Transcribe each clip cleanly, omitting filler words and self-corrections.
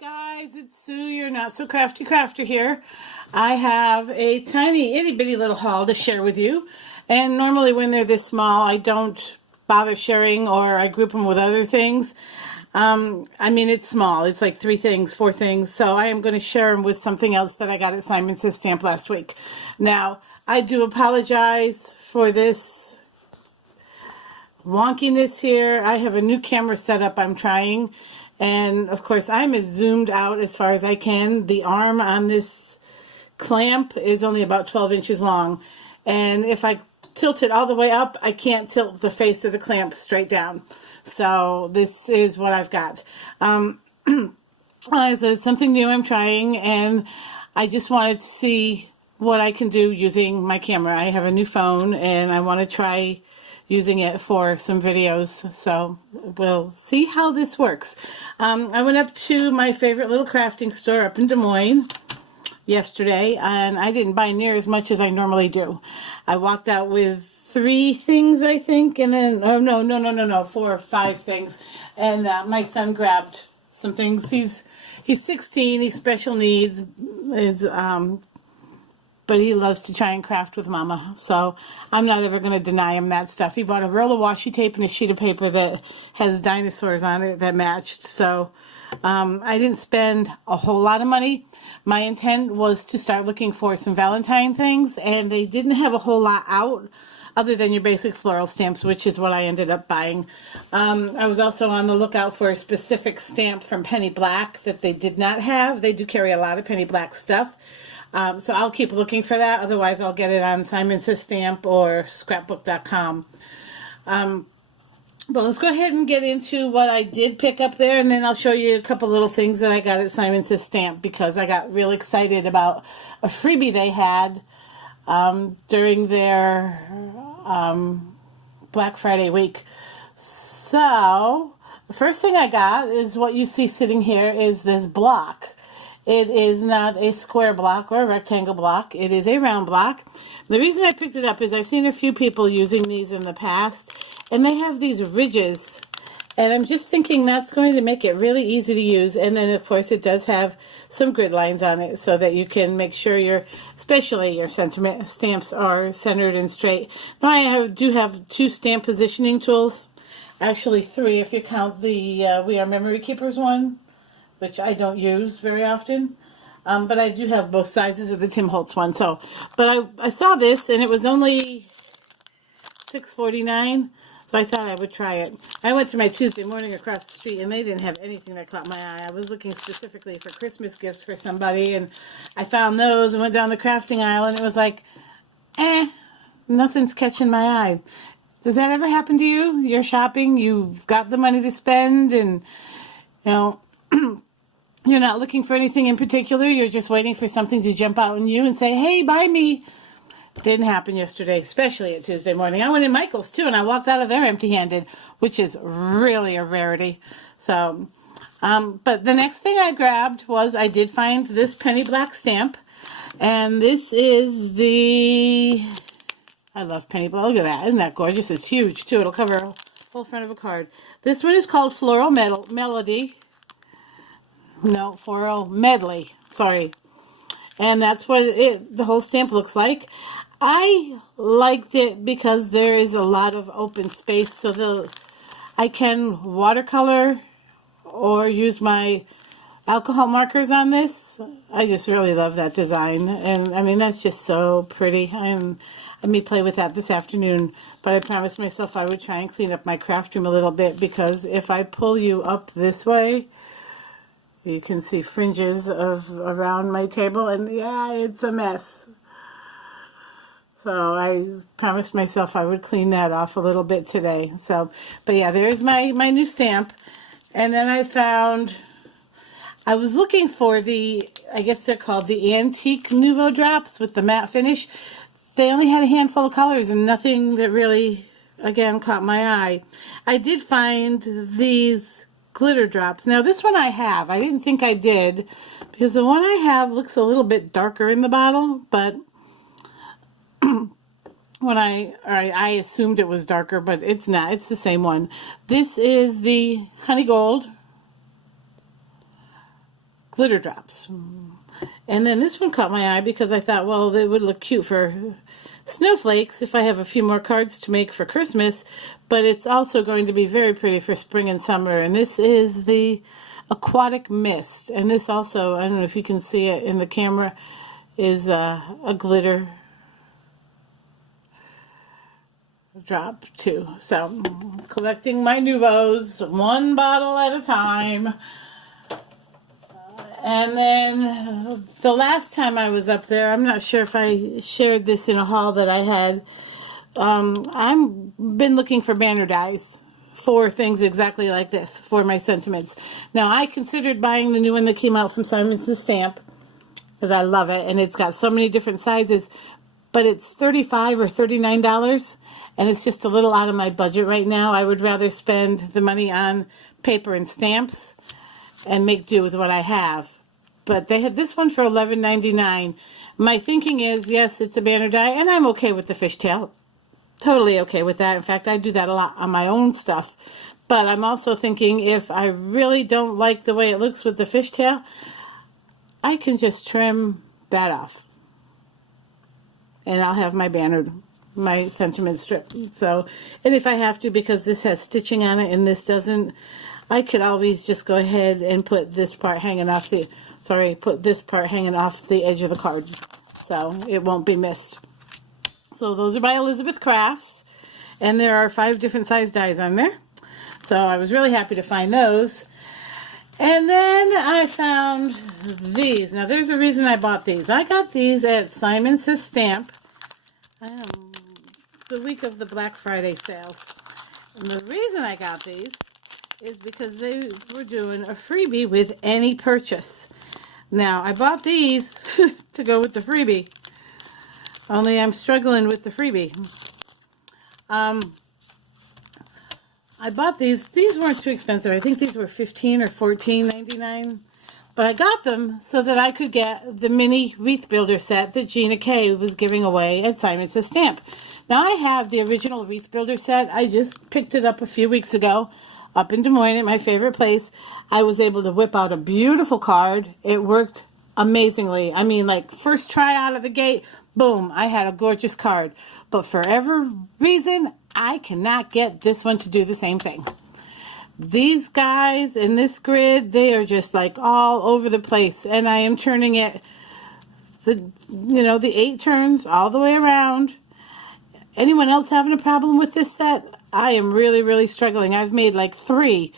Hi guys, it's Sue, your not so crafty crafter here. I have a tiny itty bitty little haul to share with you. And normally when they're this small, I don't bother sharing, or I group them with other things. I mean, it's small. It's like 3 things, 4 things. So I am going to share them with something else that I got at Simon Says Stamp last week. Now, I do apologize for this wonkiness here. I have a new camera setup I'm trying. And of course, I'm as zoomed out as far as I can. The arm on this clamp is only about 12 inches long. And if I tilt it all the way up, I can't tilt the face of the clamp straight down. So this is what I've got. It's something new I'm trying, and I just wanted to see what I can do using my camera. I have a new phone, and I want to try using it for some videos, so we'll see how this works. I went up to my favorite little crafting store up in Des Moines yesterday, and I didn't buy near as much as I normally do. I walked out with 3 things, I think, and then, oh no, 4 or 5 things, and my son grabbed some things. He's 16, he's special needs, but he loves to try and craft with Mama, so I'm not ever going to deny him that stuff. He bought a roll of washi tape and a sheet of paper that has dinosaurs on it that matched, so I didn't spend a whole lot of money. My intent was to start looking for some Valentine things, and they didn't have a whole lot out other than your basic floral stamps, which is what I ended up buying. I was also on the lookout for a specific stamp from Penny Black that they did not have. They do carry a lot of Penny Black stuff. So I'll keep looking for that. Otherwise, I'll get it on Simon Says Stamp or scrapbook.com. But let's go ahead and get into what I did pick up there, and then I'll show you a couple little things that I got at Simon Says Stamp, because I got real excited about a freebie they had during their Black Friday week. So the first thing I got is what you see sitting here is this block. It is not a square block or a rectangle block. It is a round block. The reason I picked it up is I've seen a few people using these in the past, and they have these ridges. And I'm just thinking that's going to make it really easy to use. And then, of course, it does have some grid lines on it so that you can make sure especially your sentiment stamps are centered and straight. Now, I do have 2 stamp positioning tools. Actually, 3 if you count the We Are Memory Keepers one, which I don't use very often. But I do have both sizes of the Tim Holtz one. So, but I saw this, and it was only $6.49, so I thought I would try it. I went to my Tuesday morning across the street, and they didn't have anything that caught my eye. I was looking specifically for Christmas gifts for somebody, and I found those and went down the crafting aisle, and it was like, nothing's catching my eye. Does that ever happen to you? You're shopping, you've got the money to spend, and, you're not looking for anything in particular. You're just waiting for something to jump out on you and say, hey, buy me. Didn't happen yesterday, especially at Tuesday morning. I went in Michael's, too, and I walked out of there empty-handed, which is really a rarity. So, but the next thing I grabbed was I did find this Penny Black stamp. And this is I love Penny Black. Look at that. Isn't that gorgeous? It's huge, too. It'll cover a whole front of a card. This one is called Floral Melody. No, Floral Medley, sorry. And that's what the whole stamp looks like. I liked it because there is a lot of open space, so I can watercolor or use my alcohol markers on this. I just really love that design, and I mean, that's just so pretty. I may play with that this afternoon, but I promised myself I would try and clean up my craft room a little bit, because if I pull you up this way, you can see fringes around my table, and yeah, it's a mess. So I promised myself I would clean that off a little bit today. So, but yeah, there's my new stamp. And then I was looking for I guess they're called the antique Nouveau drops with the matte finish. They only had a handful of colors and nothing that really, again, caught my eye. I did find these glitter drops. Now this one I have. I didn't think I did, because the one I have looks a little bit darker in the bottle, but when I assumed it was darker, but it's not. It's the same one. This is the Honey Gold glitter drops. And then this one caught my eye because I thought, well, it would look cute for snowflakes if I have a few more cards to make for Christmas, but it's also going to be very pretty for spring and summer. And this is the Aquatic Mist, and this also, I don't know if you can see it in the camera, is a glitter drop too. So collecting my Nouveaux one bottle at a time. And then the last time I was up there, I'm not sure if I shared this in a haul that I had. I've been looking for banner dies for things exactly like this for my sentiments. Now, I considered buying the new one that came out from Simon Says Stamp because I love it, and it's got so many different sizes, but it's $35 or $39, and it's just a little out of my budget right now. I would rather spend the money on paper and stamps and make do with what I have. But they had this one for $11.99. My thinking is, yes, it's a banner die, and I'm okay with the fishtail. Totally okay with that. In fact, I do that a lot on my own stuff. But I'm also thinking if I really don't like the way it looks with the fishtail, I can just trim that off. And I'll have my banner, my sentiment strip. So, and if I have to, because this has stitching on it and this doesn't, I could always just go ahead and put this part hanging off the, put this part hanging off the edge of the card. So it won't be missed. So those are by Elizabeth Crafts, and there are 5 different size dies on there. So I was really happy to find those. And then I found these. Now there's a reason I bought these. I got these at Simon Says Stamp the week of the Black Friday sales. And the reason I got these is because they were doing a freebie with any purchase. Now I bought these to go with the freebie. Only I'm struggling with the freebie. I bought these. These weren't too expensive. I think these were $15 or $14.99. But I got them so that I could get the mini Wreath Builder set that Gina K was giving away at Simon Says Stamp. Now I have the original Wreath Builder set. I just picked it up a few weeks ago up in Des Moines at my favorite place. I was able to whip out a beautiful card. It worked amazingly. I mean, like, first try out of the gate, boom, I had a gorgeous card. But for every reason, I cannot get this one to do the same thing. These guys in this grid, they are just like all over the place. And I am turning it, the 8 turns all the way around. Anyone else having a problem with this set? I am really, really struggling. I've made like 3.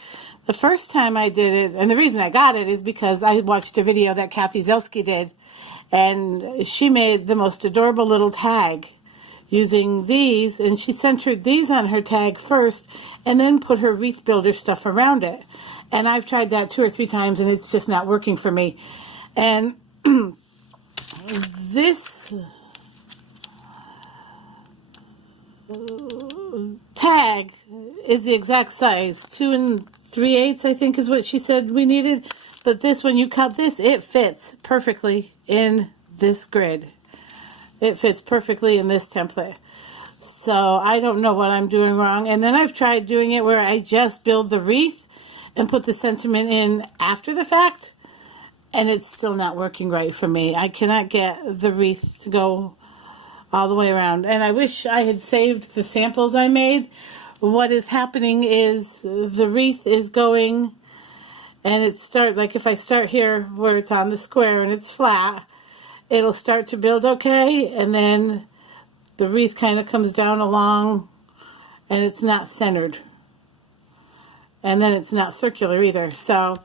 The first time I did it, and the reason I got it is because I watched a video that Kathy Zelski did, and she made the most adorable little tag using these, and she centered these on her tag first and then put her Wreath Builder stuff around it. And I've tried that 2 or 3 times, and it's just not working for me. And this tag is the exact size, 2 3/8, I think is what she said we needed. But this, when you cut this, it fits perfectly in this grid. It fits perfectly in this template. So I don't know what I'm doing wrong. And then I've tried doing it where I just build the wreath and put the sentiment in after the fact, and it's still not working right for me. I cannot get the wreath to go all the way around. And I wish I had saved the samples I made. What is happening is the wreath is going, and it starts, like if I start here where it's on the square and it's flat, it'll start to build okay, and then the wreath kind of comes down along and it's not centered. And then it's not circular either. So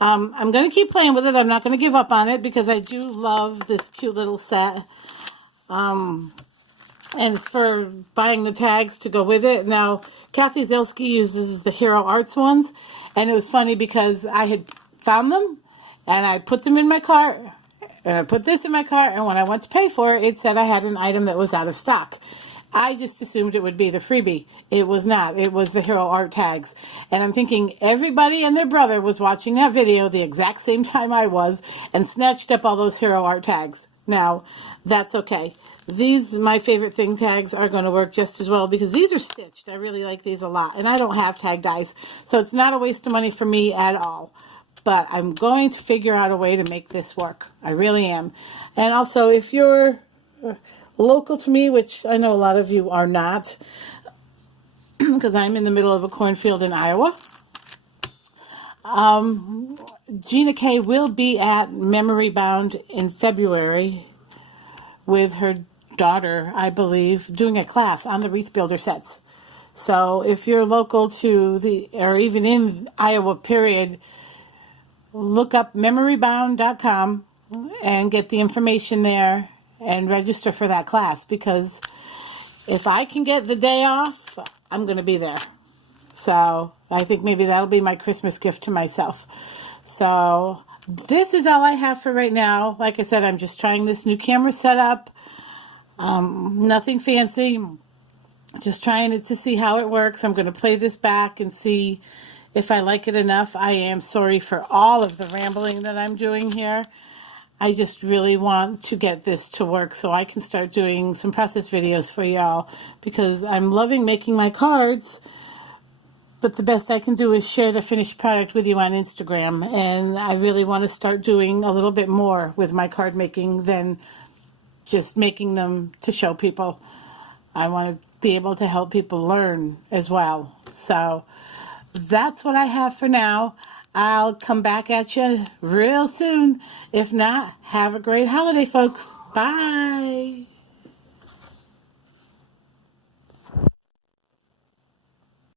I'm going to keep playing with it. I'm not going to give up on it because I do love this cute little set. And it's for buying the tags to go with it. Now, Kathy Zelski uses the Hero Arts ones. And it was funny because I had found them and I put them in my cart. And I put this in my cart. And when I went to pay for it, it said I had an item that was out of stock. I just assumed it would be the freebie. It was not. It was the Hero Art tags. And I'm thinking everybody and their brother was watching that video the exact same time I was and snatched up all those Hero Art tags. Now, that's okay. These, my favorite thing tags, are going to work just as well because these are stitched. I really like these a lot. And I don't have tag dies. So it's not a waste of money for me at all. but I'm going to figure out a way to make this work. I really am. And also, if you're local to me, which I know a lot of you are not, because I'm in the middle of a cornfield in Iowa, Gina K will be at Memory Bound in February with her daughter, I believe, doing a class on the Wreath Builder sets. So if you're local to or even in Iowa, period, look up memorybound.com and get the information there and register for that class, because if I can get the day off, I'm going to be there. So I think maybe that'll be my Christmas gift to myself. So this is all I have for right now. Like I said, I'm just trying this new camera setup. Nothing fancy. Just trying it to see how it works. I'm going to play this back and see if I like it enough. I am sorry for all of the rambling that I'm doing here. I just really want to get this to work so I can start doing some process videos for y'all, because I'm loving making my cards, but the best I can do is share the finished product with you on Instagram, and I really want to start doing a little bit more with my card making than just making them to show people. I want to be able to help people learn as well. So that's what I have for now. I'll come back at you real soon. If not, have a great holiday, folks. Bye.